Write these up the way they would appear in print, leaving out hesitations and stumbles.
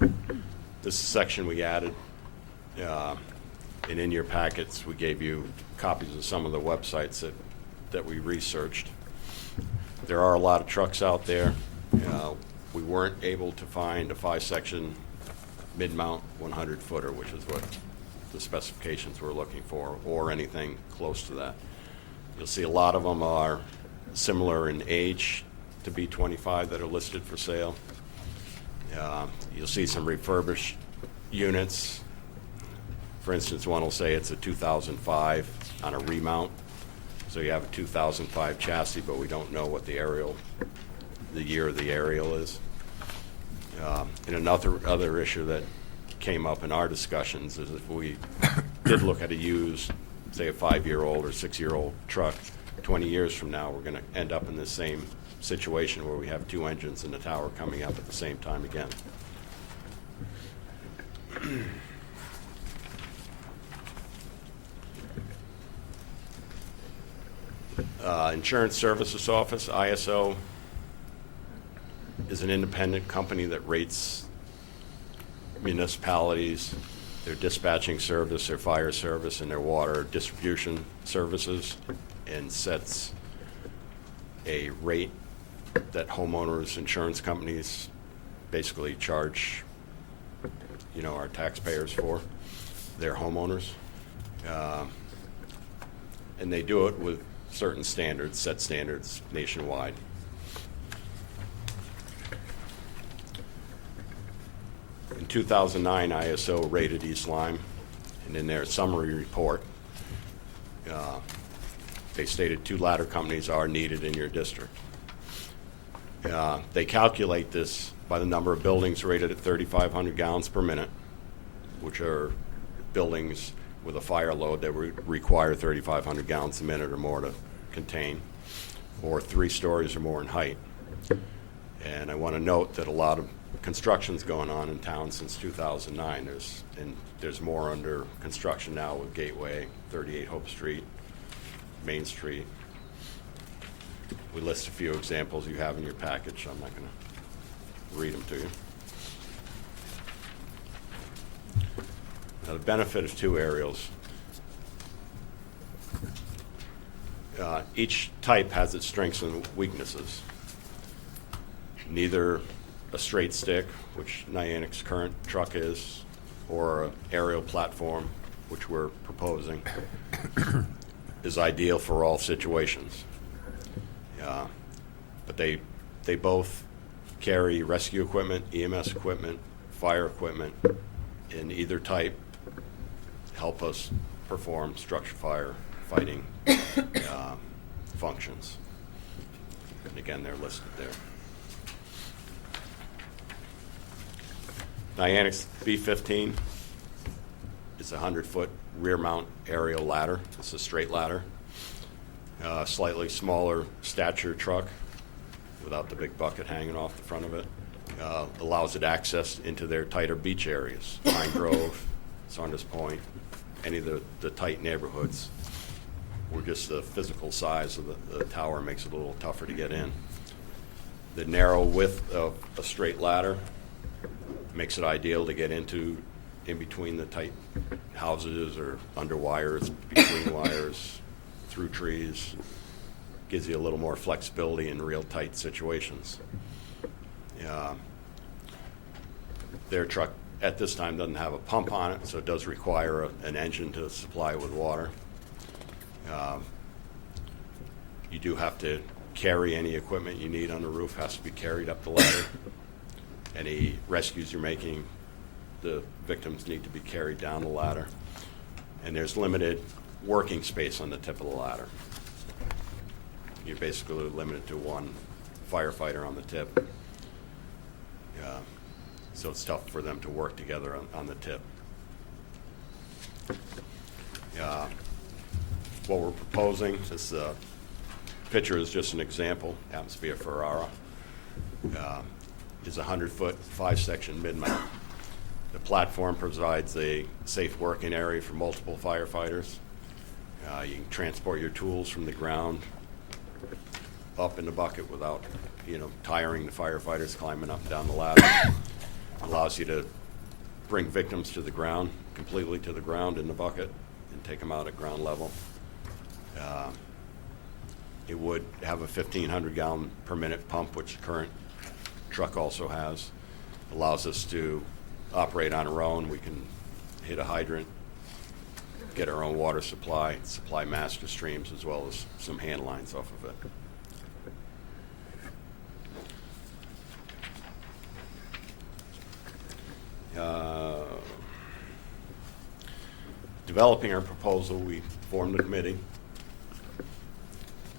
This is a section we added, and in your packets we gave you copies of some of the websites that we researched. There are a lot of trucks out there. We weren't able to find a 5-section mid-mount 100-footer, which is what the specifications we're looking for, or anything close to that. You'll see a lot of them are similar in age to B25 that are listed for sale. You'll see some refurbished units. For instance, one will say it's a 2005 on a remount. So you have a 2005 chassis, but we don't know what the year of the aerial is. And another issue that came up in our discussions is if we did look at a used, say a 5-year-old or 6-year-old truck, 20 years from now, we're going to end up in the same situation where we have 2 engines in the tower coming up at the same time again. Insurance Services Office, ISO, is an independent company that rates municipalities, their dispatching service, their fire service, and their water distribution services, and sets a rate that homeowners insurance companies basically charge, our taxpayers for their homeowners. And they do it with certain standards, set standards nationwide. In 2009, ISO rated East Lyme, and in their summary report, they stated 2 ladder companies are needed in your district. They calculate this by the number of buildings rated at 3,500 gallons per minute, which are buildings with a fire load that require 3,500 gallons a minute or more to contain, or 3 stories or more in height. And I want to note that a lot of construction's going on in town since 2009. There's more under construction now with Gateway, 38 Hope Street, Main Street. We list a few examples you have in your package. I'm not going to read them to you. Now, the benefit of 2 aerials. Each type has its strengths and weaknesses. Neither a straight stick, which Niantic's current truck is, or an aerial platform, which we're proposing, is ideal for all situations. But they both carry rescue equipment, EMS equipment, fire equipment, in either type, help us perform structure fire fighting functions. And again, they're listed there. Niantic's B15 is a 100-foot rear mount aerial ladder. It's a straight ladder. Slightly smaller stature truck without the big bucket hanging off the front of it. Allows it access into their tighter beach areas, Pine Grove, Saunders Point, any of the tight neighborhoods where just the physical size of the tower makes it a little tougher to get in. The narrow width of a straight ladder makes it ideal to get into in between the tight houses or under wires, between wires, through trees. Gives you a little more flexibility in real tight situations. Their truck at this time doesn't have a pump on it, so it does require an engine to supply with water. You do have to carry any equipment you need on the roof, has to be carried up the ladder. Any rescues you're making, the victims need to be carried down the ladder. And there's limited working space on the tip of the ladder. You're basically limited to 1 firefighter on the tip. So it's tough for them to work together on the tip. What we're proposing, this picture is just an example, happens to be a Ferrara, is a 100-foot 5-section mid-mount. The platform provides a safe working area for multiple firefighters. You can transport your tools from the ground up in the bucket without, tiring the firefighters climbing up and down the ladder. Allows you to bring victims to the ground, completely to the ground in the bucket, and take them out at ground level. It would have a 1,500 gallon per minute pump, which the current truck also has. Allows us to operate on our own. We can hit a hydrant, get our own water supply, supply master streams, as well as some hand lines off of it. Developing our proposal, we formed a committee.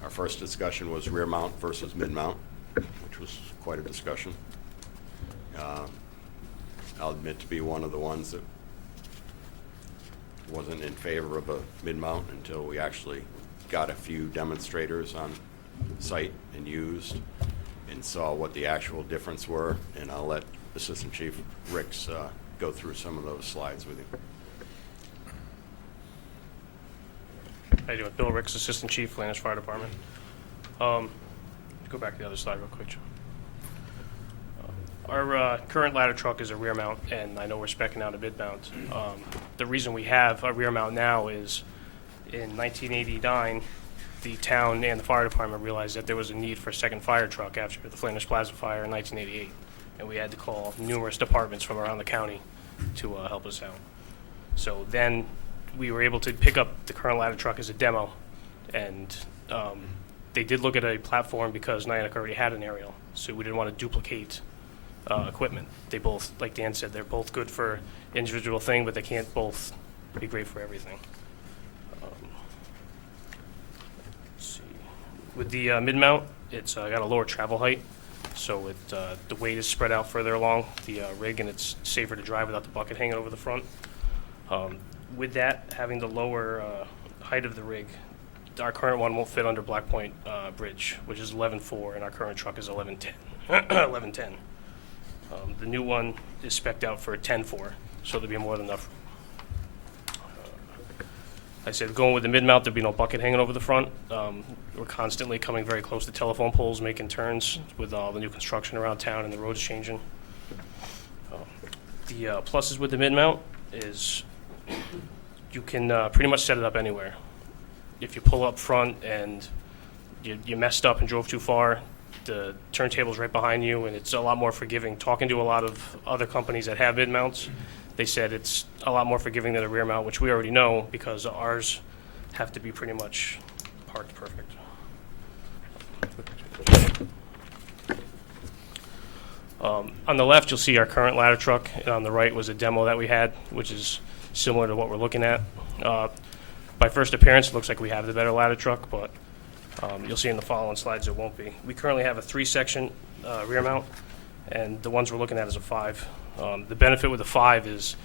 Our first discussion was rear mount versus mid mount, which was quite a discussion. I'll admit to be one of the ones that wasn't in favor of a mid mount until we actually got a few demonstrators on site and used and saw what the actual difference were. And I'll let Assistant Chief Ricks go through some of those slides with you. How you doing? Bill Ricks, Assistant Chief, Flanders Fire Department. Go back to the other slide real quick, Joe. Our current ladder truck is a rear mount, and I know we're speccing out a mid mount. The reason we have a rear mount now is in 1989, the town and the fire department realized that there was a need for a second fire truck after the Flanders Plaza fire in 1988, and we had to call numerous departments from around the county to help us out. So then we were able to pick up the current ladder truck as a demo, and they did look at a platform because Nyack already had an aerial, so we didn't want to duplicate equipment. They both, like Dan said, they're both good for individual thing, but they can't both be great for everything. Let's see. With the mid-mount, it's got a lower travel height, so the weight is spread out further along the rig, and it's safer to drive without the bucket hanging over the front. With that, having the lower height of the rig, our current one won't fit under Black Point Bridge, which is 11.4, and our current truck is 11.10. 11.10. The new one is spec'd out for 10.4, so there'll be more than enough. I said going with the mid-mount, there'll be no bucket hanging over the front. We're constantly coming very close to telephone poles, making turns with all the new construction around town and the roads changing. The pluses with the mid-mount is you can pretty much set it up anywhere. If you pull up front and you messed up and drove too far, the turntable's right behind you, and it's a lot more forgiving. Talking to a lot of other companies that have mid-mounts, they said it's a lot more forgiving than a rear mount, which we already know because ours have to be pretty much parked perfect. On the left, you'll see our current ladder truck, and on the right was a demo that we had, which is similar to what we're looking at. By first appearance, it looks like we have the better ladder truck, but you'll see in the following slides it won't be. We currently have a 3-section rear mount, and the ones we're looking at is a 5. The benefit with the 5 is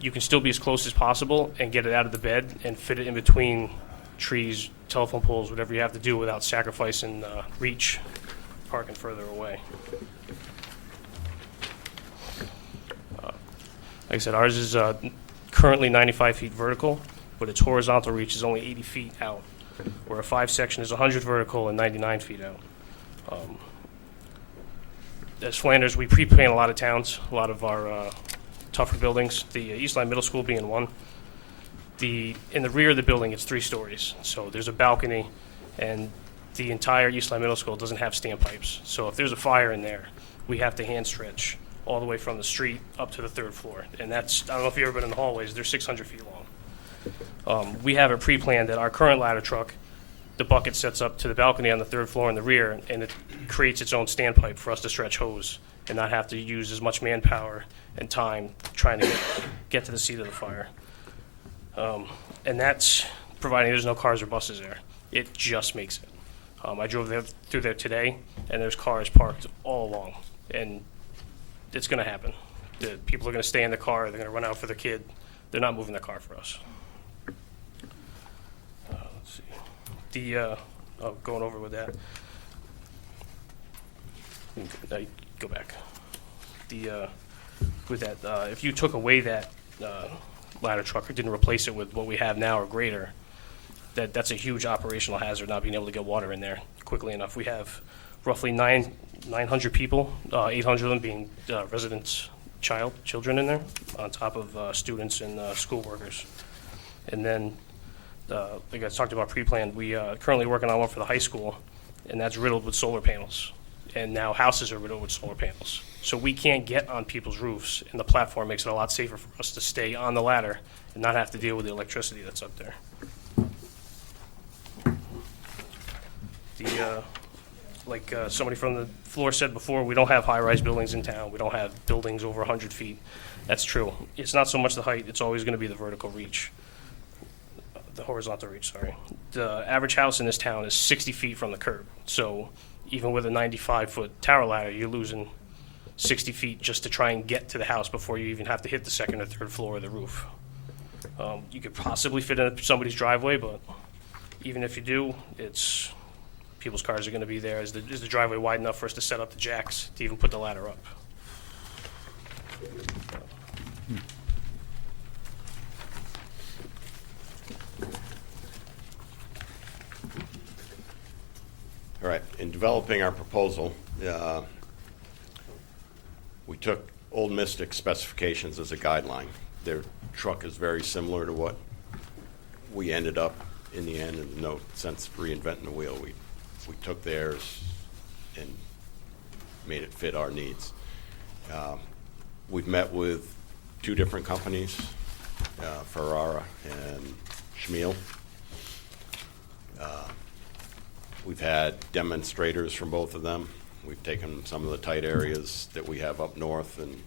you can still be as close as possible and get it out of the bed and fit it in between trees, telephone poles, whatever you have to do without sacrificing reach, parking further away. Like I said, ours is currently 95 feet vertical, but its horizontal reach is only 80 feet out, where a 5-section is 100 vertical and 99 feet out. As Flanders, we pre-plan a lot of towns, a lot of our tougher buildings, the East Lyme Middle School being one. In the rear of the building, it's 3 stories, so there's a balcony, and the entire East Lyme Middle School doesn't have standpipes. So if there's a fire in there, we have to hand stretch all the way from the street up to the 3rd floor. And that's, I don't know if you've ever been in the hallways, they're 600 feet long. We have it pre-planned that our current ladder truck, the bucket sets up to the balcony on the 3rd floor in the rear, and it creates its own standpipe for us to stretch hose and not have to use as much manpower and time trying to get to the seat of the fire. And that's providing there's no cars or buses there. It just makes it. I drove through there today, and there's cars parked all along, and it's going to happen. The people are going to stay in the car. They're going to run out for their kid. They're not moving the car for us. Let's see. Going over with that. Go back. With that, if you took away that ladder truck or didn't replace it with what we have now or greater, that's a huge operational hazard, not being able to get water in there quickly enough. We have roughly 900 people, 800 of them being residents children in there, on top of students and school workers. And then, like I talked about pre-planned, we currently working on one for the high school, and that's riddled with solar panels. And now houses are riddled with solar panels. So we can't get on people's roofs, and the platform makes it a lot safer for us to stay on the ladder and not have to deal with the electricity that's up there. Like somebody from the floor said before, we don't have high-rise buildings in town. We don't have buildings over 100 feet. That's true. It's not so much the height. It's always going to be the vertical reach. The horizontal reach, sorry. The average house in this town is 60 feet from the curb. So even with a 95-foot tower ladder, you're losing 60 feet just to try and get to the house before you even have to hit the second or third floor of the roof. You could possibly fit in somebody's driveway, but even if you do, it's people's cars are going to be there. Is the driveway wide enough for us to set up the jacks to even put the ladder up? All right, in developing our proposal, we took Old Mystic specifications as a guideline. Their truck is very similar to what we ended up in the end, and no sense reinventing the wheel. We took theirs and made it fit our needs. We've met with 2 different companies, Ferrara and Schmiel. We've had demonstrators from both of them. We've taken some of the tight areas that we have up north and,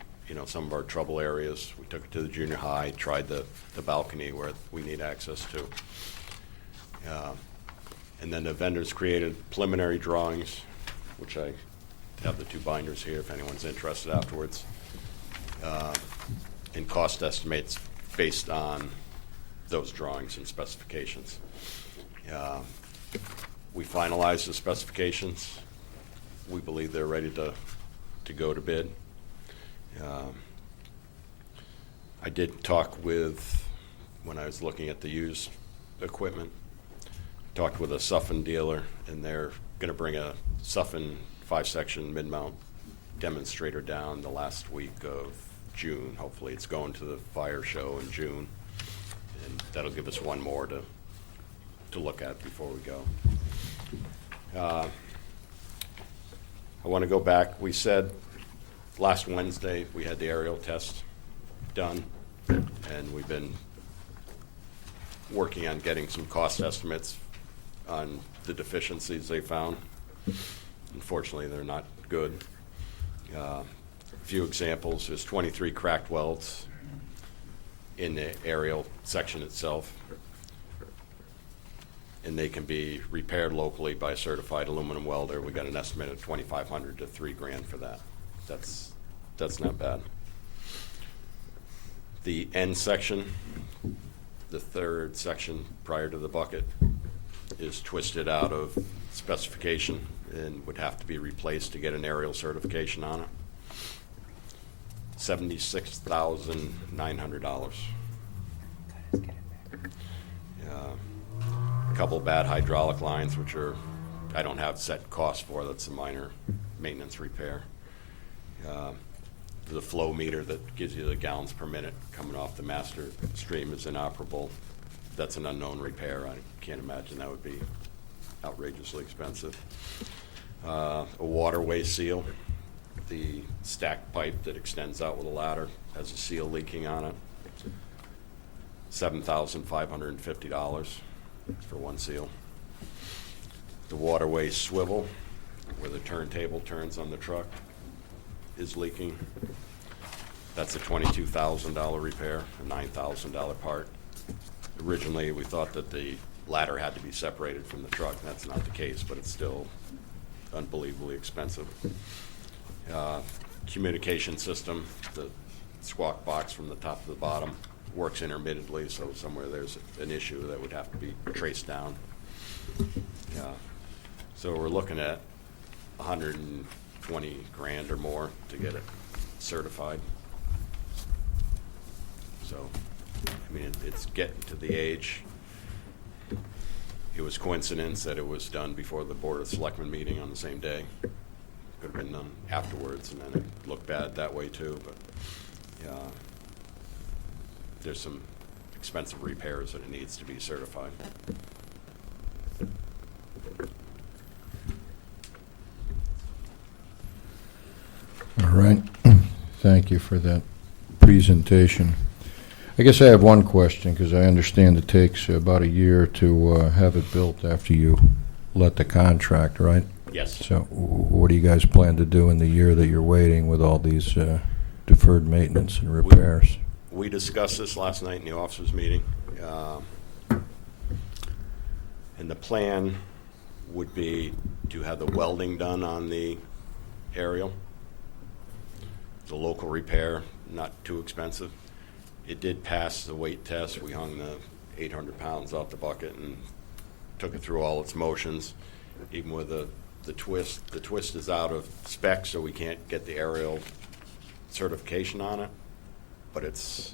some of our trouble areas. We took it to the junior high, tried the balcony where we need access to. And then the vendors created preliminary drawings, which I have the 2 binders here if anyone's interested afterwards, and cost estimates based on those drawings and specifications. We finalized the specifications. We believe they're ready to go to bid. I did talk with, when I was looking at the used equipment, talked with a Suffin dealer, and they're going to bring a Suffin 5-section mid-mount demonstrator down the last week of June. Hopefully it's going to the fire show in June, and that'll give us one more to look at before we go. I want to go back. We said last Wednesday we had the aerial test done, and we've been working on getting some cost estimates on the deficiencies they found. Unfortunately, they're not good. A few examples, there's 23 cracked welds in the aerial section itself, and they can be repaired locally by a certified aluminum welder. We got an estimate of $2,500 to $3,000 for that. That's not bad. The end section, the 3rd section prior to the bucket, is twisted out of specification and would have to be replaced to get an aerial certification on it. $76,900. A couple bad hydraulic lines, which I don't have set cost for. That's a minor maintenance repair. The flow meter that gives you the gallons per minute coming off the master stream is inoperable. That's an unknown repair. I can't imagine that would be outrageously expensive. A waterway seal. The stacked pipe that extends out with a ladder has a seal leaking on it. $7,550 for one seal. The waterway swivel, where the turntable turns on the truck, is leaking. That's a $22,000 repair, a $9,000 part. Originally, we thought that the ladder had to be separated from the truck. That's not the case, but it's still unbelievably expensive. Communication system, the squawk box from the top to the bottom, works intermittently, so somewhere there's an issue that would have to be traced down. So we're looking at $120,000 or more to get it certified. So, I mean, it's getting to the age. It was coincidence that it was done before the Board of Selectmen meeting on the same day, Could have been done afterwards, and then it looked bad that way too, but, there's some expensive repairs that it needs to be certified. All right. Thank you for that presentation. I guess I have one question, because I understand it takes about a year to have it built after you let the contract, right? Yes. So what do you guys plan to do in the year that you're waiting with all these deferred maintenance and repairs? We discussed this last night in the officers' meeting. And the plan would be to have the welding done on the aerial. The local repair, not too expensive. It did pass the weight test. We hung the 800 pounds off the bucket and took it through all its motions, even with the twist. The twist is out of spec, so we can't get the aerial certification on it. But it's,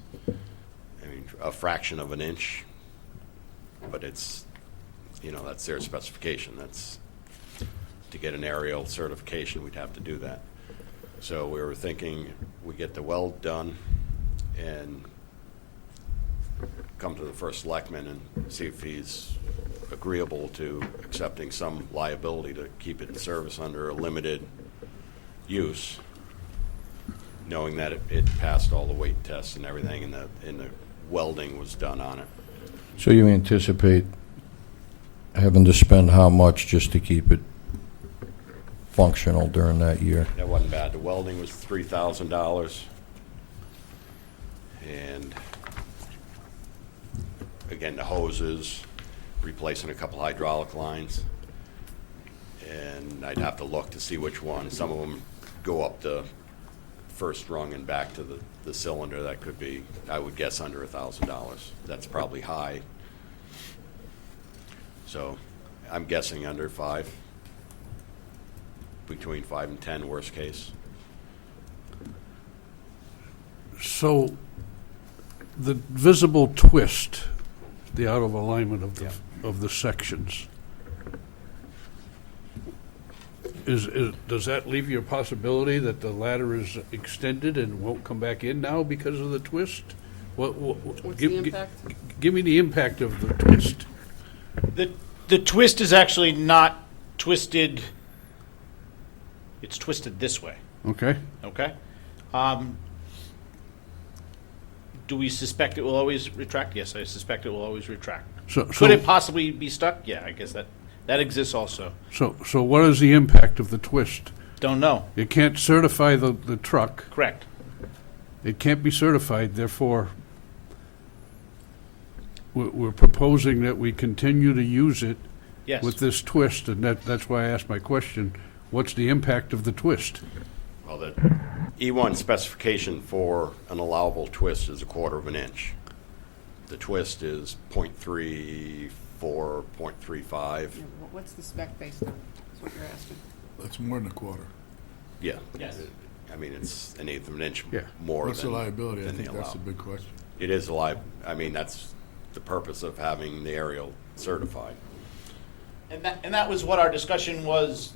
a fraction of an inch. But it's, that's their specification. That's, to get an aerial certification, we'd have to do that. So we were thinking we get the weld done and come to the first selectman and see if he's agreeable to accepting some liability to keep it in service under a limited use, knowing that it passed all the weight tests and everything, and the welding was done on it. So you anticipate having to spend how much just to keep it functional during that year? That wasn't bad. The welding was $3,000, and again, the hoses, replacing a couple hydraulic lines, and I'd have to look to see which one. Some of them go up the first rung and back to the cylinder. That could be, I would guess, under $1,000. That's probably high. So I'm guessing under 5, between 5 and 10, worst case. So the visible twist, the out of alignment of the sections, does that leave you a possibility that the ladder is extended and won't come back in now because of the twist? What's the impact? Give me the impact of the twist. The twist is actually not twisted. It's twisted this way. Okay. Okay. Do we suspect it will always retract? Yes, I suspect it will always retract. Could it possibly be stuck? Yeah, I guess that exists also. So what is the impact of the twist? Don't know. You can't certify the truck. Correct. It can't be certified, therefore we're proposing that we continue to use it Yes. with this twist, and that's why I asked my question. What's the impact of the twist? Well, the E1 specification for an allowable twist is 1/4 of an inch. The twist is 0.34, 0.35. Yeah, what's the spec based on? That's what you're asking. That's more than a quarter. Yeah. Yes. It's 1/8 of an inch Yeah. more What's than the liability? I than think they that's allow. the big question. It is that's the purpose of having the aerial certified. And that was what our discussion was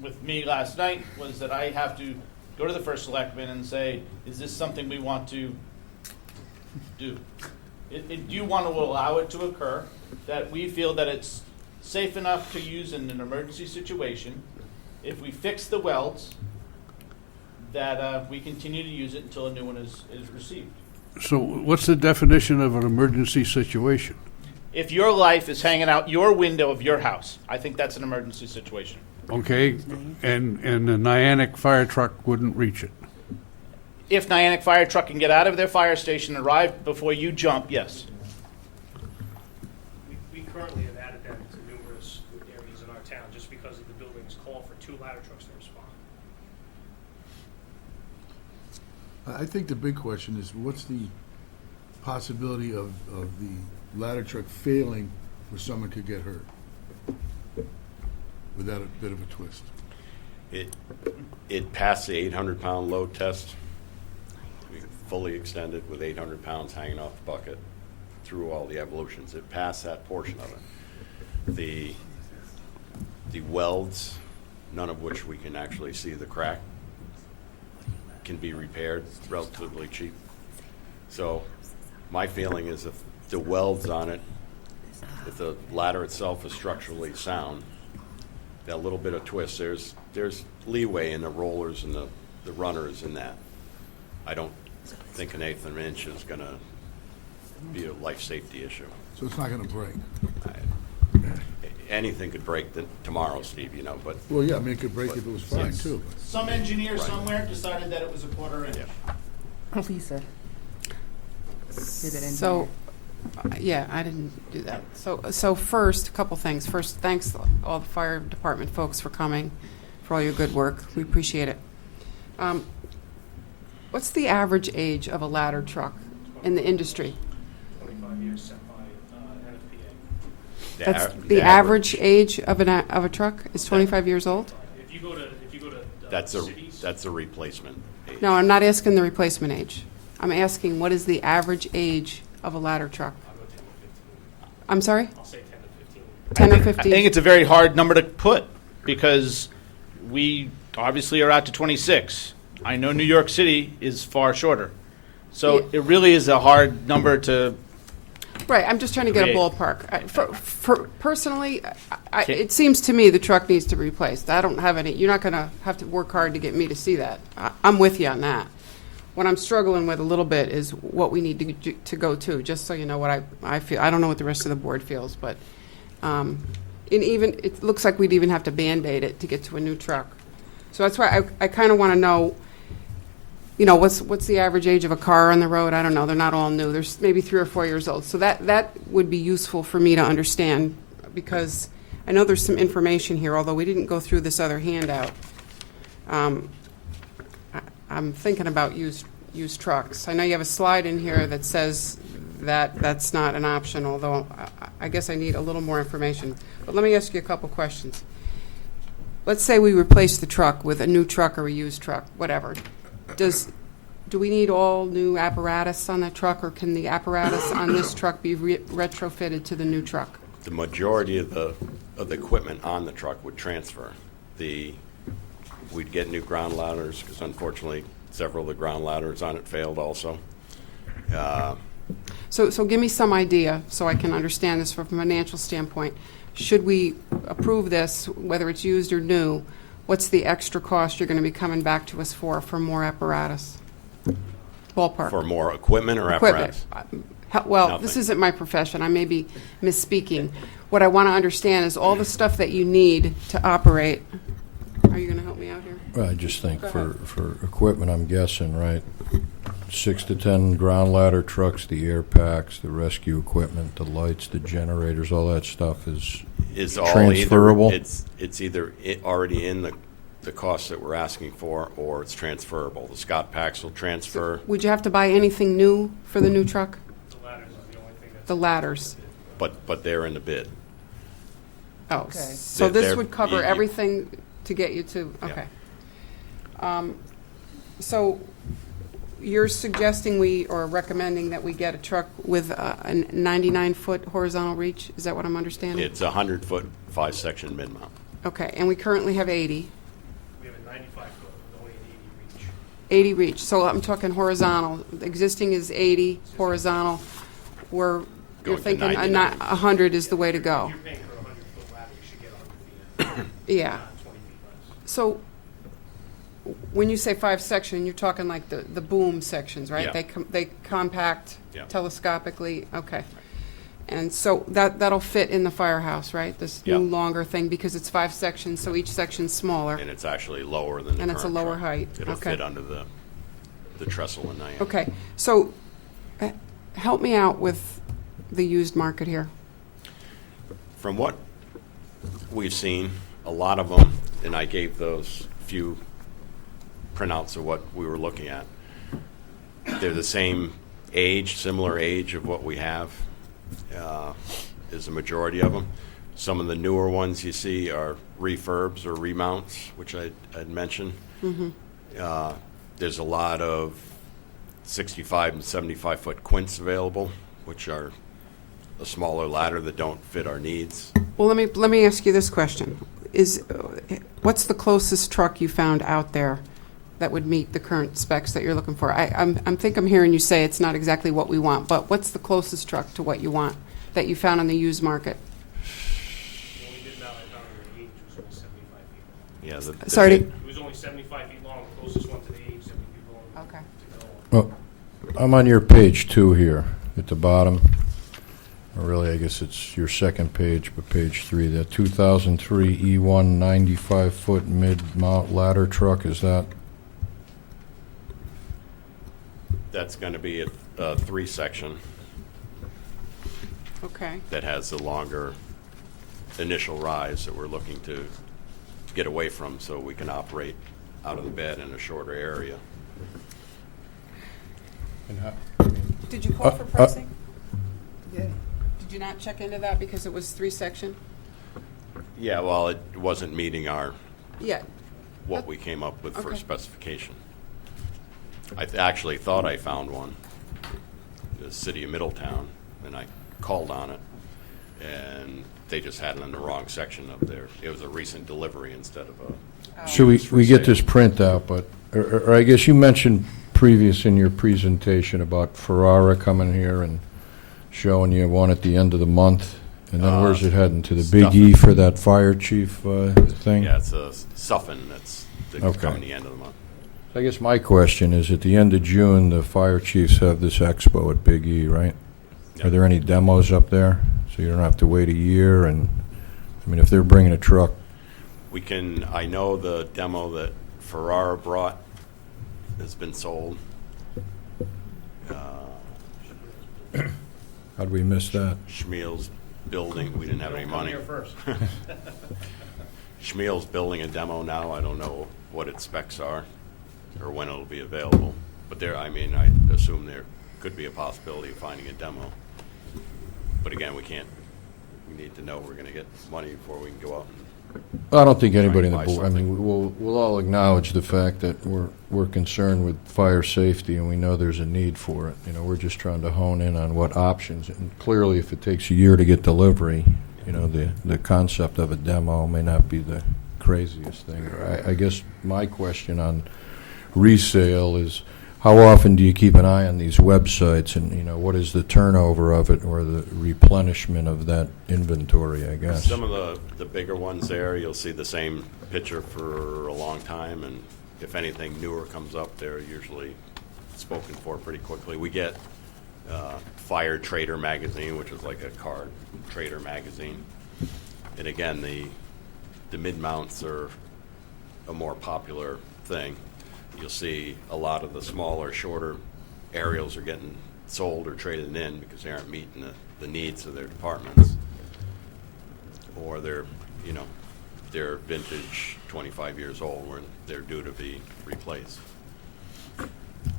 with me last night, was that I have to go to the first selectman and say, is this something we want to do? Do you want to allow it to occur, that we feel that it's safe enough to use in an emergency situation? If we fix the welds, that we continue to use it until a new one is received. So what's the definition of an emergency situation? If your life is hanging out your window of your house, I think that's an emergency situation. Okay, and the Niantic fire truck wouldn't reach it. If Niantic Fire Truck can get out of their fire station and arrive before you jump, yes. We currently have added them to numerous areas in our town just because of the building's call for 2 ladder trucks to respond. I think the big question is, what's the possibility of the ladder truck failing where someone could get hurt without a bit of a twist? It passed the 800-pound load test. We fully extended with 800 pounds hanging off the bucket through all the evolutions. It passed that portion of it. The welds none of which we can actually see the crack, can be repaired relatively cheap. So my feeling is if the welds on it, if the ladder itself is structurally sound, that little bit of twist, there's leeway in the rollers and the runners in that. I don't think an eighth of an inch is gonna be a life safety issue. So it's not gonna break? Anything could break tomorrow, Steve, you know, but Well, yeah, I mean, it could break if it was fine, Yes. too. Some engineer somewhere decided that it was a quarter inch. Yeah. Lisa. So, yeah, I didn't do that. So first, a couple things. First, thanks all the fire department folks for coming, for all your good work. We appreciate it. What's the average age of a ladder truck in the industry? 25 years set by NFPA. That's the average age of a truck is 25 years old? If you go to That's cities, a replacement age. No, I'm not asking the replacement age. I'm asking what is the average age of a ladder truck? I'll go 10 to 15. I'm sorry? I'll say 10 to 15. 10 or I 15? think it's a very hard number to put because we obviously are out to 26. I know New York City is far shorter. So Yeah. it really is a hard number to, Right, I'm just trying to get a Create. ballpark. For personally, Okay. it seems to me the truck needs to be replaced. I don't have any, you're not going to have to work hard to get me to see that. I'm with you on that. What I'm struggling with a little bit is what we need to go to, just so you know what I feel. I don't know what the rest of the board feels, but and even, it looks like we'd even have to Band-Aid it to get to a new truck. So that's why I kind of want to know, you know, what's the average age of a car on the road? I don't know. They're not all new. There's maybe 3 or 4 years old. So that would be useful for me to understand because I know there's some information here, although we didn't go through this other handout. I'm thinking about used trucks. I know you have a slide in here that says that that's not an option, although I guess I need a little more information. But let me ask you a couple questions. Let's say we replace the truck with a new truck or a used truck, whatever. Do we need all new apparatus on that truck, or can the apparatus on this truck be retrofitted to the new truck? The majority of the equipment on the truck would transfer. We'd get new ground ladders, because unfortunately, several of the ground ladders on it failed also. So give me some idea, so I can understand this from a financial standpoint. Should we approve this, whether it's used or new, what's the extra cost you're going to be coming back to us for more apparatus? Ballpark. For more equipment or Equipment. apparatus? Well, this Nothing. isn't my profession. I may be misspeaking. What I want to understand is all the stuff that you need to operate. Are you going to help me out here? Well, I just think Go for equipment, I'm guessing, right, 6 to 10 ground ladder trucks, the air packs, the rescue equipment, the lights, the generators, all that stuff is Is all transferable? either, it's either already in the cost that we're asking for, or it's transferable. The Scott packs will transfer, Would you have to buy anything new for the new truck? The ladders is the only thing that's. The ladders. but they're in the bid. Oh, Okay. so They're- this would cover you- everything to get you to, Yeah. okay. So you're suggesting or recommending that we get a truck with a 99-foot horizontal reach? Is that what I'm understanding? It's a 100-foot, 5-section mid-mount. Okay, and we currently have 80. We have a 95 foot with only an 80 reach. 80 reach, so I'm talking horizontal. The existing is 80 horizontal. You're Going to thinking 99. 100 is the way to go. If you're paying for a 100-foot ladder, you should get 100 feet, Yeah. not 20 feet less. So when you say 5-section, you're talking like the boom sections, right? Yeah. They compact Yeah. telescopically, okay. And so that'll fit in the firehouse, right? This Yeah. new longer thing, because it's 5 sections, so each section's smaller. And it's actually lower than the And it's a current lower truck. height. It'll Okay. fit under the trestle and diameter. Okay, so help me out with the used market here. From what we've seen, a lot of them, and I gave those few printouts of what we were looking at, they're the same age, similar age of what we have, is the majority of them. Some of the newer ones you see are refurbs or remounts, which I'd mentioned. There's a lot of 65 and 75-foot quints available, which are a smaller ladder that don't fit our needs. Well, let me ask you this question. what's the closest truck you found out there that would meet the current specs that you're looking for? I'm hearing you say it's not exactly what we want, but what's the closest truck to what you want that you found on the used market? The only bid amount I found in the age was only 75 feet. Yeah. Sorry. It was only 75 feet long, the closest one to the age that we'd be willing Okay. to go on. Well, I'm on your page 2 here at the bottom. Or really, I guess it's your second page, but page 3. That 2003 E1 95-foot mid-mount ladder truck, is that? That's going to be a 3-section Okay. that has the longer initial rise that we're looking to get away from so we can operate out of the bed in a shorter area. Did you call for pricing? Did you not check into that because it was 3-section? Yeah, well, it wasn't meeting Yeah. what we came up with for Okay. specification. I actually thought I found one, the city of Middletown, and I called on it, and they just had it in the wrong section of their, it was a recent delivery instead of a. Should we get this printout, but, or I guess you mentioned previous in your presentation about Ferrara coming here and showing you one at the end of the month, and then where's it heading, to the Big Stuffin'. E for that fire chief thing? Yeah, it's a Suffin that's Okay. coming the end of the month. I guess my question is, at the end of June, the fire chiefs have this expo at Big E, right? Yeah. Are there any demos up there, so you don't have to wait a year? And, I mean, if they're bringing a truck, We can, I know the demo that Ferrara brought has been sold. how'd we miss that? Schmiel's building, we didn't have any money. Here first. Schmiel's building a demo now. I don't know what its specs are or when it'll be available. But there, I mean, I assume there could be a possibility of finding a demo. But again, we need to know we're going to get money before we can go out and I don't think anybody in the Buy board, I something. mean, we'll all acknowledge the fact that we're concerned with fire safety, and we know there's a need for it. You know, we're just trying to hone in on what options, and clearly, if it takes a year to get delivery, you know, the concept of a demo may not be the craziest thing. I guess my question on resale is, how often do you keep an eye on these websites, and, you know, what is the turnover of it or the replenishment of that inventory, I guess? Some of the bigger ones there, you'll see the same picture for a long time, and if anything newer comes up, they're usually spoken for pretty quickly. We get Fire Trader magazine, which is like a car trader magazine. And again, the mid-mounts are a more popular thing. You'll see a lot of the smaller, shorter aerials are getting sold or traded in because they aren't meeting the needs of their departments. Or they're, you know, they're vintage, 25 years old, where they're due to be replaced.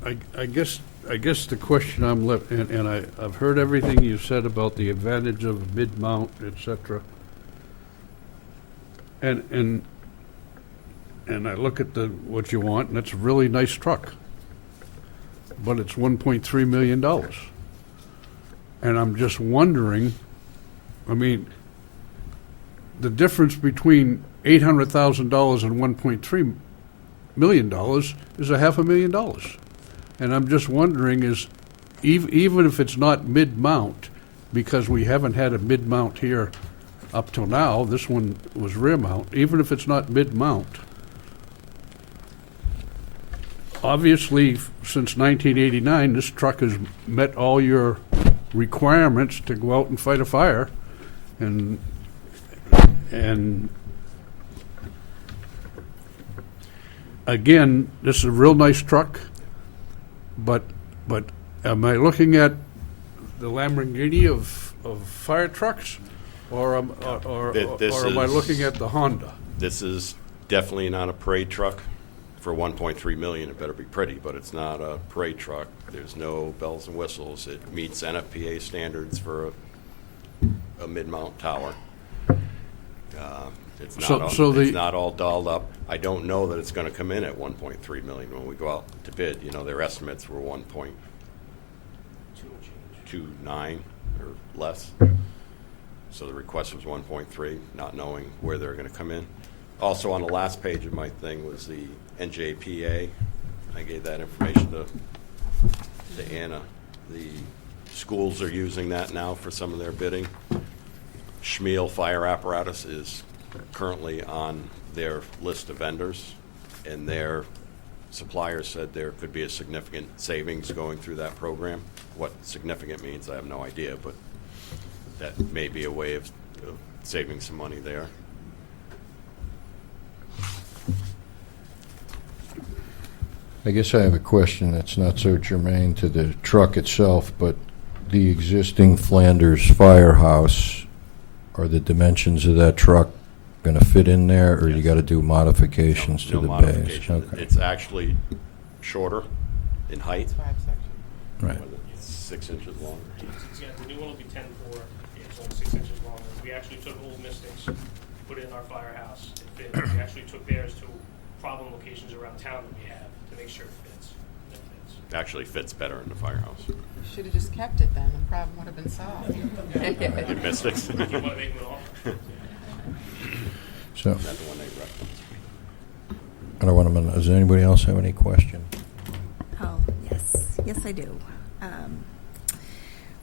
I guess the question I'm left, and I've heard everything you said about the advantage of mid-mount, et cetera. And I look at what you want, and it's a really nice truck. But it's $1.3 million. And I'm just wondering, I mean, the difference between $800,000 and $1.3 million is $500,000. And I'm just wondering is, even if it's not mid-mount, because we haven't had a mid-mount here up till now, this one was rear mount, even if it's not mid-mount, obviously, since 1989, this truck has met all your requirements to go out and fight a fire, and again, this is a real nice truck, but am I looking at the Lamborghini of fire trucks, or am I looking at the Honda? This is definitely not a parade truck. For 1.3 million, it better be pretty, but it's not a parade truck. There's no bells and whistles. It meets NFPA standards for a mid-mount tower. It's not all dolled up. I don't know that it's going to come in at 1.3 million when we go out to bid. You know, their estimates were 1.29 or less. So the request was 1.3, not knowing where they're going to come in. Also, on the last page of my thing was the NJPA. I gave that information to Anna. The schools are using that now for some of their bidding. Schmiel Fire Apparatus is currently on their list of vendors, and their suppliers said there could be a significant savings going through that program. What significant means, I have no idea, but that may be a way of saving some money there. I guess I have a question that's not so germane to the truck itself, but the existing Flanders firehouse, are the dimensions of that truck going to fit in there, or you Yes. got to do modifications to No the modification. base? Okay. It's actually shorter in height, 5 section. Right. 6 inches longer. Yeah, the new one will be 10.4, it's only 6 inches longer. We actually took old Mystics, put it in our firehouse, it fit. We actually took theirs to problem locations around town that we have to make sure it fits. It fits. Actually fits better in the firehouse. Should have just kept it then, the problem would have been solved. The Mystics. Do you want to make them an offer? So, That's the one they referenced. I don't want to, does anybody else have any question? Oh, yes. Yes, I do.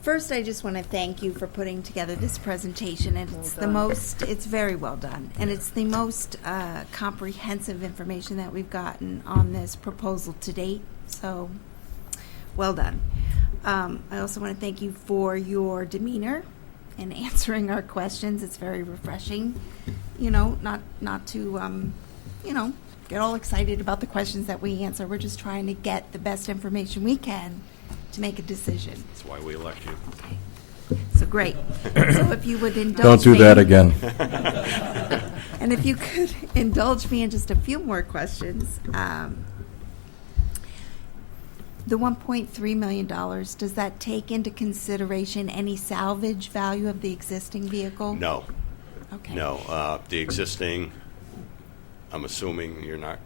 First, I just want to thank you for putting together this presentation. It's the most, it's very well done. And it's the most comprehensive information that we've gotten on this proposal to date. So, well done. I also want to thank you for your demeanor in answering our questions. It's very refreshing, not to, get all excited about the questions that we answer. We're just trying to get the best information we can to make a decision. That's why we elect you. Okay. So great. So if you would indulge Don't do me- that again. And if you could indulge me in just a few more questions. The $1.3 million, does that take into consideration any salvage value of the existing vehicle? No, Okay. no. The existing, I'm assuming you're not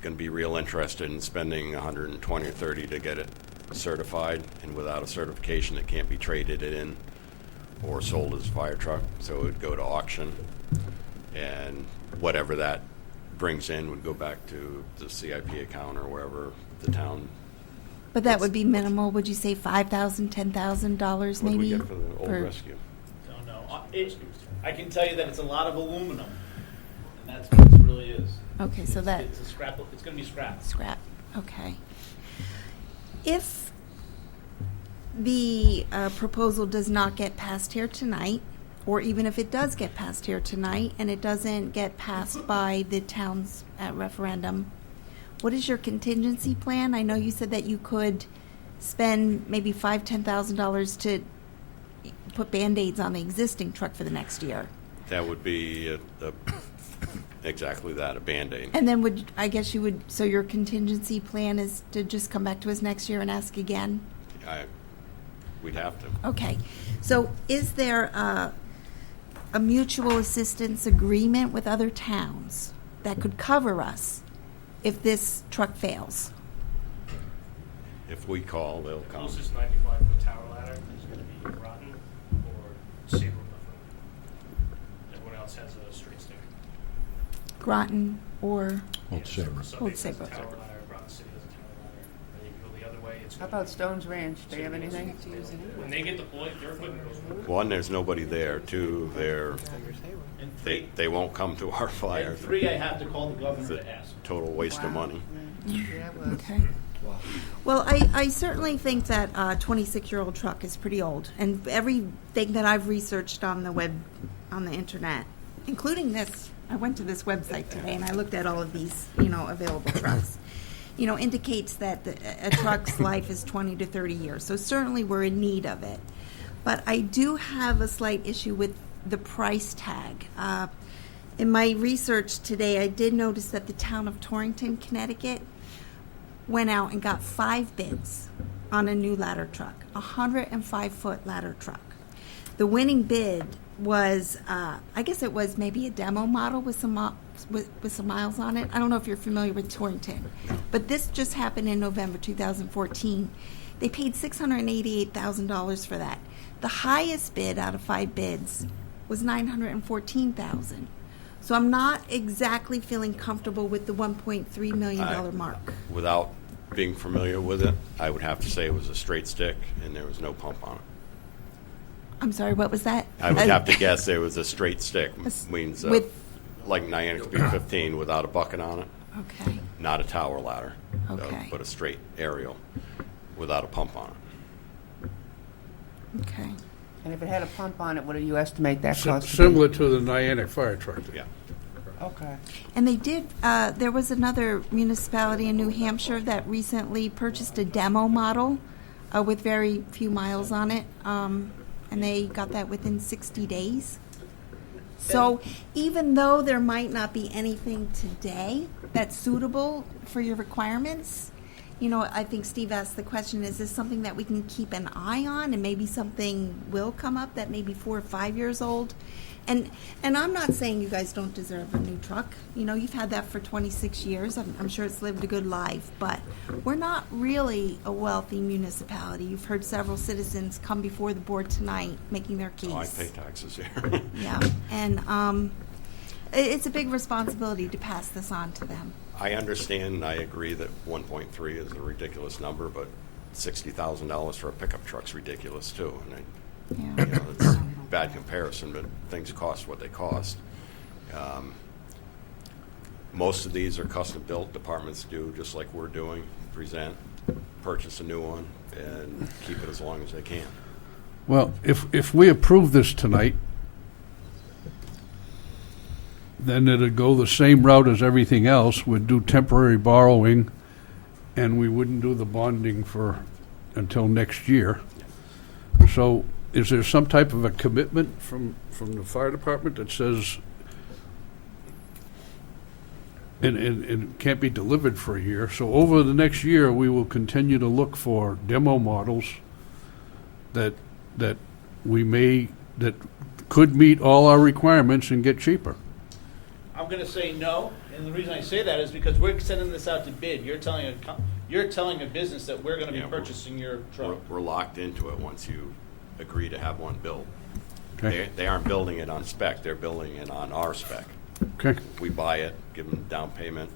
going to be real interested in spending 120 or 30 to get it certified, and without a certification, it can't be traded in or sold as a fire truck. So it would go to auction, and whatever that brings in would go back to the CIP account or wherever the town. But that would be minimal. Would you say $5,000, $10,000 What do we maybe? get for the old rescue? Don't know. I can tell you that it's a lot of aluminum, and that's what it really is. Okay, so that. It's a scrap, it's gonna be scrap. Scrap, okay. If the proposal does not get passed here tonight, or even if it does get passed here tonight and it doesn't get passed by the towns at referendum, what is your contingency plan? I know you said that you could spend maybe $5,000, $10,000 to put Band-Aids on the existing truck for the next year. That would be exactly that, a Band-Aid. And then so your contingency plan is to just come back to us next year and ask again? We'd have to. Okay. So is there a mutual assistance agreement with other towns that could cover us if this truck fails? If we call, they'll come. Closest 95-foot tower ladder is going to be Groton or Saybrook. Everyone else has a straight stick. Groton or, Old Saybrook. So Old Sunday has a Saybrook. tower ladder, Groton City has a tower ladder. And you go the other way, it's. How about Stone's Ranch? Do you have anything? When they get deployed, their equipment goes with them. One, there's nobody there. Two, And they won't come to our fire. and three, I have to call the It's governor a to ask. total waste of money. okay. Well, I certainly think that a 26-year-old truck is pretty old. And everything that I've researched on the internet, including this, I went to this website today and I looked at all of these, available trucks, indicates that a truck's life is 20 to 30 years. So certainly we're in need of it. But I do have a slight issue with the price tag. In my research today, I did notice that the town of Torrington, Connecticut, went out and got 5 bids on a new ladder truck, a 105-foot ladder truck. The winning bid was, I guess it was maybe a demo model with some miles on it. I don't know if you're familiar with Torrington, but this just happened in November 2014. They paid $688,000 for that. The highest bid out of 5 bids was $914,000. So I'm not exactly feeling comfortable with the $1.3 million mark. Without being familiar with it, I would have to say it was a straight stick and there was no pump on it. I'm sorry, what was that? I would have to guess there was a straight stick, s- means with- like Niantic B15 without a bucket on it, Okay, not a tower ladder, Okay. but a straight aerial without a pump on it. okay. And if it had a pump on it, what do you estimate that Sim- cost to be? Similar to the Niantic fire truck. Yeah. Okay. And they did, there was another municipality in New Hampshire that recently purchased a demo model with very few miles on it, and they got that within 60 days. So even though there might not be anything today that's suitable for your requirements, you know, I think Steve asked the question, is this something that we can keep an eye on, and maybe something will come up that may be 4 or 5 years old? And I'm not saying you guys don't deserve a new truck. You know, you've had that for 26 years. I'm sure it's lived a good life. But we're not really a wealthy municipality. You've heard several citizens come before the board tonight making their case. Oh, I pay taxes here. Yeah, and it's a big responsibility to pass this on to them. I understand and I agree that 1.3 is a ridiculous number, but $60,000 for a pickup truck's ridiculous too. And Yeah. you know, it's a bad comparison, but things cost what they cost. Most of these are custom built. Departments do just like we're doing, present, purchase a new one, and keep it as long as they can. Well, if we approve this tonight, then it'd go the same route as everything else. We'd do temporary borrowing, and we wouldn't do the bonding until next year. So is there some type of a commitment from the fire department that says, and it can't be delivered for a year, so over the next year, we will continue to look for demo models that could meet all our requirements and get cheaper? I'm going to say no, and the reason I say that is because we're sending this out to bid. You're telling a business that we're going to be Yeah, we're- purchasing your truck. We're locked into it once you agree to have one built. Okay. They aren't building it on spec, they're building it on our spec. Okay, We buy it, give them down payment.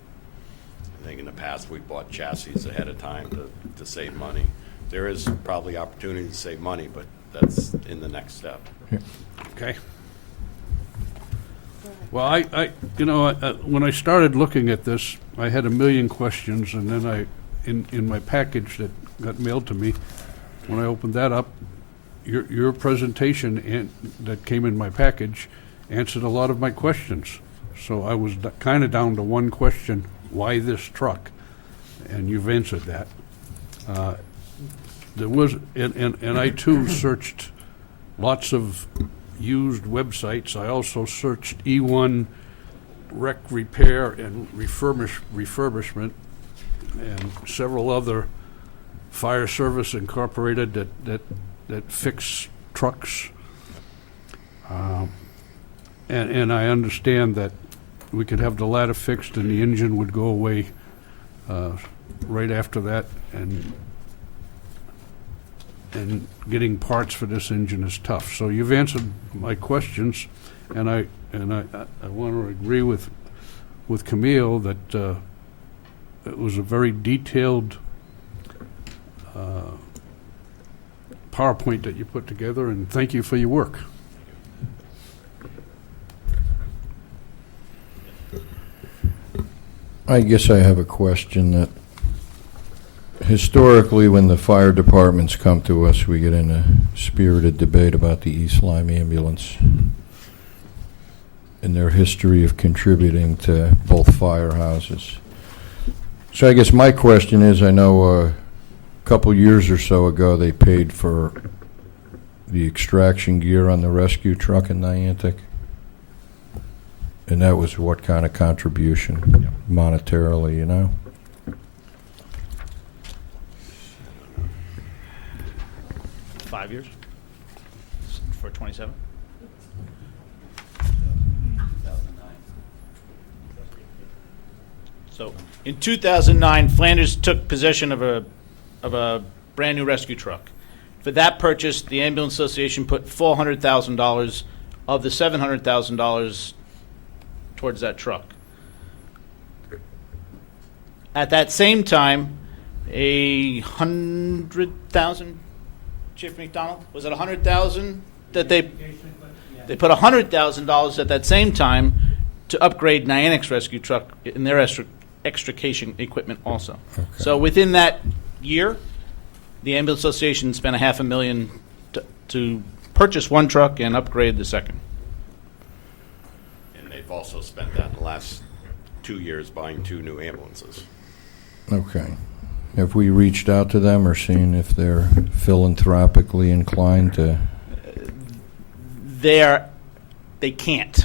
I think in the past, we bought chassis ahead of time to save money. There is probably opportunity to save money, but that's in the next step. okay. Well, when I started looking at this, I had a million questions, and then in my package that got mailed to me, when I opened that up, your presentation that came in my package answered a lot of my questions. So I was kind of down to one question: why this truck? And you've answered that. There was, and I too searched lots of used websites. I also searched E1 wreck repair and refurbishment, and several other fire service incorporated that fix trucks. And I understand that we could have the ladder fixed and the engine would go away right after that, and getting parts for this engine is tough. So you've answered my questions, and I want to agree with Camille that it was a very detailed PowerPoint that you put together, and thank you for your work. I guess I have a question that historically, when the fire departments come to us, we get in a spirited debate about the East Lyme ambulance and their history of contributing to both firehouses. So I guess my question is, I know a couple years or so ago they paid for the extraction gear on the rescue truck in Niantic. And that was what kind of contribution monetarily, you know? $5 years for 27. So in 2009, Flanders took possession of a brand new rescue truck, For that purchase, the Ambulance Association put $400,000 of the $700,000 towards that truck. At that same time, 100,000, Chief McDonald, was it 100,000 that they put $100,000 at that same time to upgrade Niantic's rescue truck in their extrication equipment also. Okay. So within that year, the Ambulance Association spent $500,000 to purchase one truck and upgrade the second. And they've also spent that in the last 2 years buying 2 new ambulances. Okay. Have we reached out to them or seen if they're philanthropically inclined to? They can't.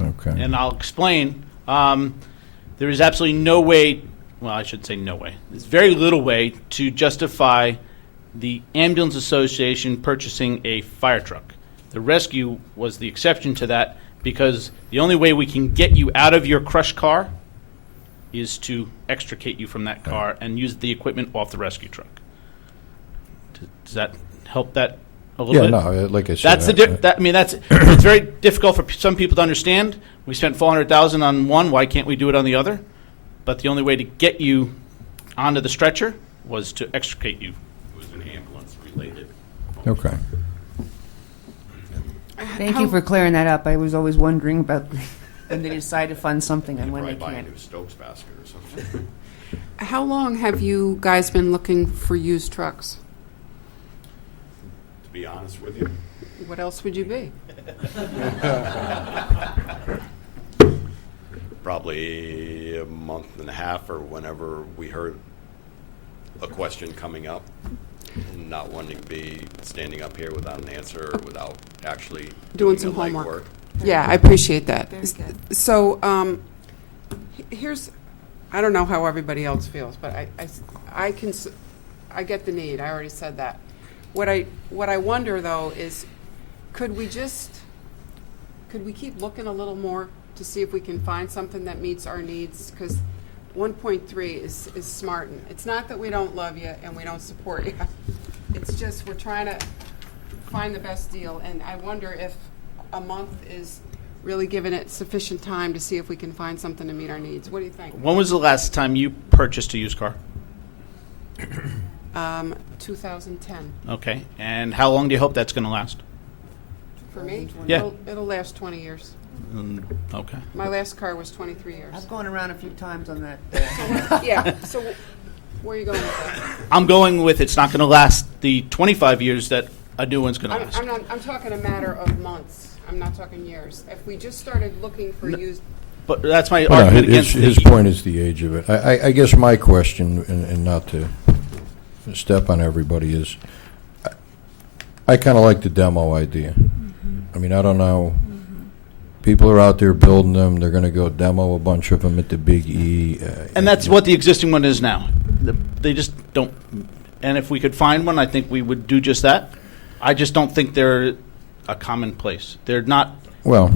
Okay. And I'll explain. There is absolutely no way, well, I should say no way. There's very little way to justify the Ambulance Association purchasing a fire truck. The rescue was the exception to that because the only way we can get you out of your crushed car is to extricate you from that car and use the equipment off the rescue truck. Does that help that a little bit? Yeah, no, like I said. That's it's very difficult for some people to understand. We spent $400,000 on one. Why can't we do it on the other? But the only way to get you onto the stretcher was to extricate you. It was an ambulance related. Okay. Thank you for clearing that up. I was always wondering about when they decide to fund something and when Probably they buy a can't. new Stokes basket or something. How long have you guys been looking for used trucks? To be honest with you, What else would you be? probably a month and a half or whenever we heard a question coming up and not wanting to be standing up here without an answer or without actually Doing the some homework. legwork. Yeah, I appreciate that. Very good. So, here's, I don't know how everybody else feels, but I get the need. I already said that. What I wonder though is, could we keep looking a little more to see if we can find something that meets our needs? Because 1.3 is smart. And it's not that we don't love you and we don't support you. It's just we're trying to find the best deal, and I wonder if a month is really giving it sufficient time to see if we can find something to meet our needs. What do you think? When was the last time you purchased a used car? 2010. Okay. And how long do you hope that's going to last? For me, Yeah. it'll last 20 years. Okay. My last car was 23 years. I've gone around a few times on that. Yeah, so where are you going with that? I'm going with it's not going to last the 25 years that a new one's going to last. I'm talking a matter of months. I'm not talking years. If we just started looking for used, But that's my Well, argument his against point is the age of it. I guess my question, and not to step on everybody, is I kind of like the demo idea. I mean, I don't know. People are out there building them. They're going to go demo a bunch of them at the Big E. And that's what the existing one is now. They just don't. And if we could find one, I think we would do just that. I just don't think they're a commonplace. They're not. Well,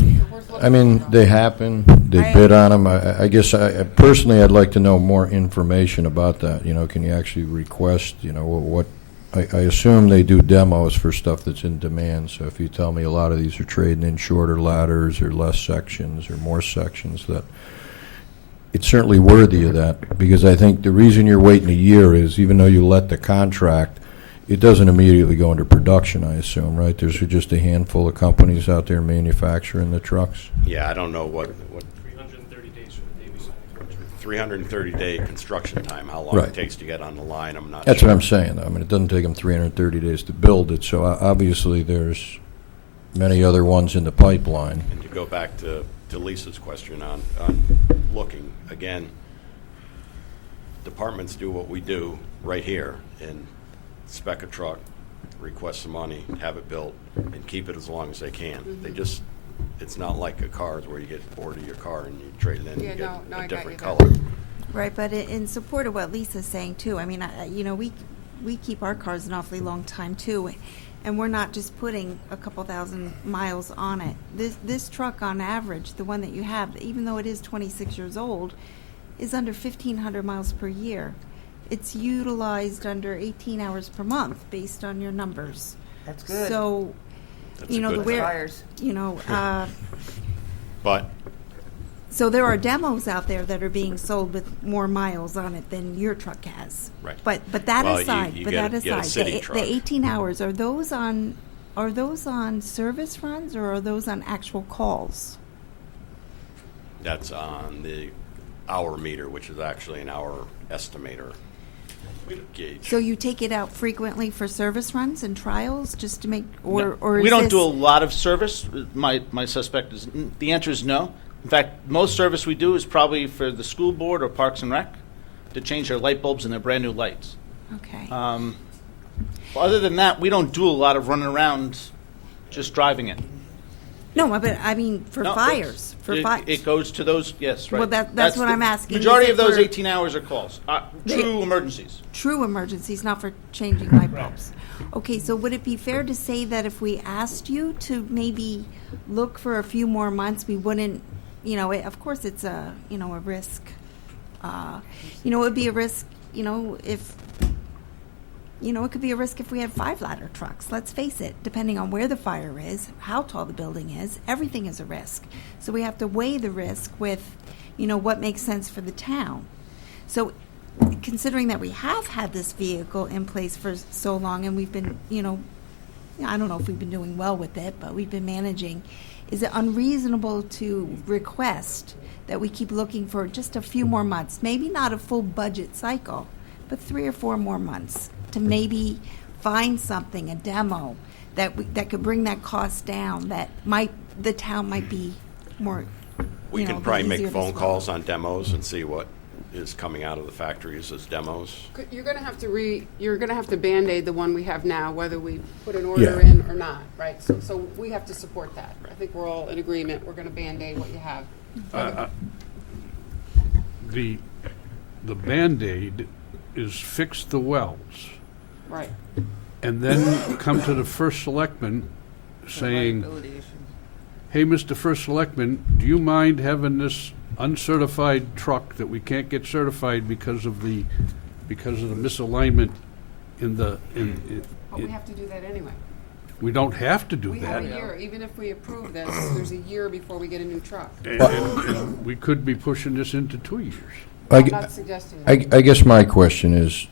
I mean, they happen. They I- bid on them. I guess personally, I'd like to know more information about that. You know, can you actually request? You know, what? I assume they do demos for stuff that's in demand. So if you tell me a lot of these are trading in shorter ladders or less sections or more sections, that it's certainly worthy of that. Because I think the reason you're waiting a year is even though you let the contract, it doesn't immediately go into production, I assume, right? There's just a handful of companies out there manufacturing the trucks. Yeah, I don't know what 330 days from the day we signed the contract. 330-day construction time, how long Right. it takes to get on the line, I'm not That's sure. what I'm saying. I mean, it doesn't take them 330 days to build it, so obviously there's many other ones in the pipeline. And to go back to Lisa's question on looking, again, departments do what we do right here and spec a truck, request some money, have it built, and keep it as long as they can. They just, it's not like a cars where you get bored of your car and you trade it in Yeah, and no, get I a got different you color. there. Right, but in support of what Lisa's saying too, I mean, we keep our cars an awfully long time too, and we're not just putting a couple thousand miles on it. This truck on average, the one that you have, even though it is 26 years old, is under 1,500 miles per year. it's utilized under 18 hours per month based on your numbers. That's good. So, That's you a know, the good where, thing. Fires. you know, But so there are demos out there that are being sold with more miles on it than your truck has. Right. But that Well, you- aside, you but get that a aside, city the truck. 18 hours, are those on service runs or are those on actual calls? that's on the hour meter, which is actually an hour estimator gauge. So you take it out frequently for service runs and trials just to make, or is We don't this- do a lot of service. My suspect is, the answer is no. In fact, most service we do is probably for the school board or Parks and Rec to change their light bulbs and their brand-new lights. Okay. Other than that, we don't do a lot of running around just driving it. No, but I mean, for No, fires, It goes to those, yes, right. Well, that's what the I'm asking. Majority Is of it those for- 18 hours are calls, true emergencies. true emergencies, not for changing light bulbs. Okay, so would it be fair to say that if we asked you to maybe look for a few more months, we wouldn't, you know, of course it's a, you know, a risk. You know, it would be a risk, you know, if, you know, it could be a risk if we had 5 ladder trucks. Let's face it, depending on where the fire is, how tall the building is, everything is a risk. So we have to weigh the risk with, you know, what makes sense for the town. So considering that we have had this vehicle in place for so long and we've been, you know, I don't know if we've been doing well with it, but we've been managing, is it unreasonable to request that we keep looking for just a few more months, maybe not a full budget cycle, but 3 or 4 more months to maybe find something, a demo that could bring that cost down, that the town might be more, We you know, can probably easier make to phone swallow. calls on demos and see what is coming out of the factories as demos. You're gonna have to you're gonna have to Band-Aid the one we have now, whether we put an order Yeah. in or not, right? So we have to support that. I think we're all in agreement, we're gonna Band-Aid what you have. The Band-Aid is fix the wells, Right. and then come to the first selectman saying, Liability issues. hey, Mr. First Selectman, do you mind having this uncertified truck that we can't get certified because of the misalignment in the, But we have to do that anyway. we don't have to do We have that. a year, even if we approve this, there's a year before we get a new truck. And we could be pushing this into 2 years. I'm not suggesting that. I guess my question is,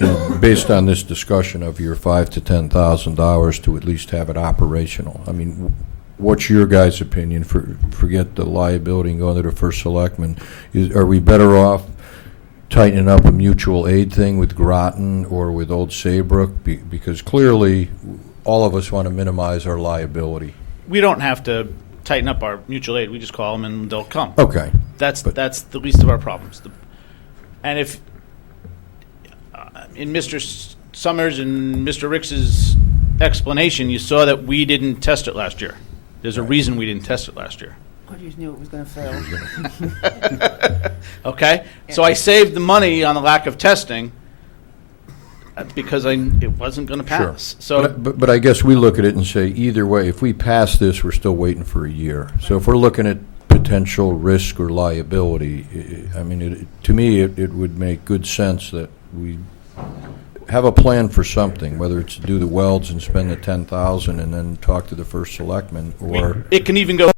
you know, based on this discussion of your $5,000 to $10,000 to at least have it operational, I mean, what's your guys' opinion? Forget the liability and going to the first selectman. Are we better off tightening up a mutual aid thing with Groton or with Old Saybrook? Because clearly, all of us want to minimize our liability. We don't have to tighten up our mutual aid. We just call them and they'll come. Okay. That's But- the least of our problems. And if in Mr. Summers and Mr. Ricks's explanation, you saw that we didn't test it last year. There's a reason we didn't test it last year. I just knew it was going to fail. Okay, so I saved the money on the lack of testing because it wasn't going to Sure. pass. So But I guess we look at it and say, either way, if we pass this, we're still waiting for a year. So if we're looking at potential risk or liability, I mean, to me, it would make good sense that we have a plan for something, whether it's to do the welds and spend the $10,000 and then talk to the first selectman, or it can even go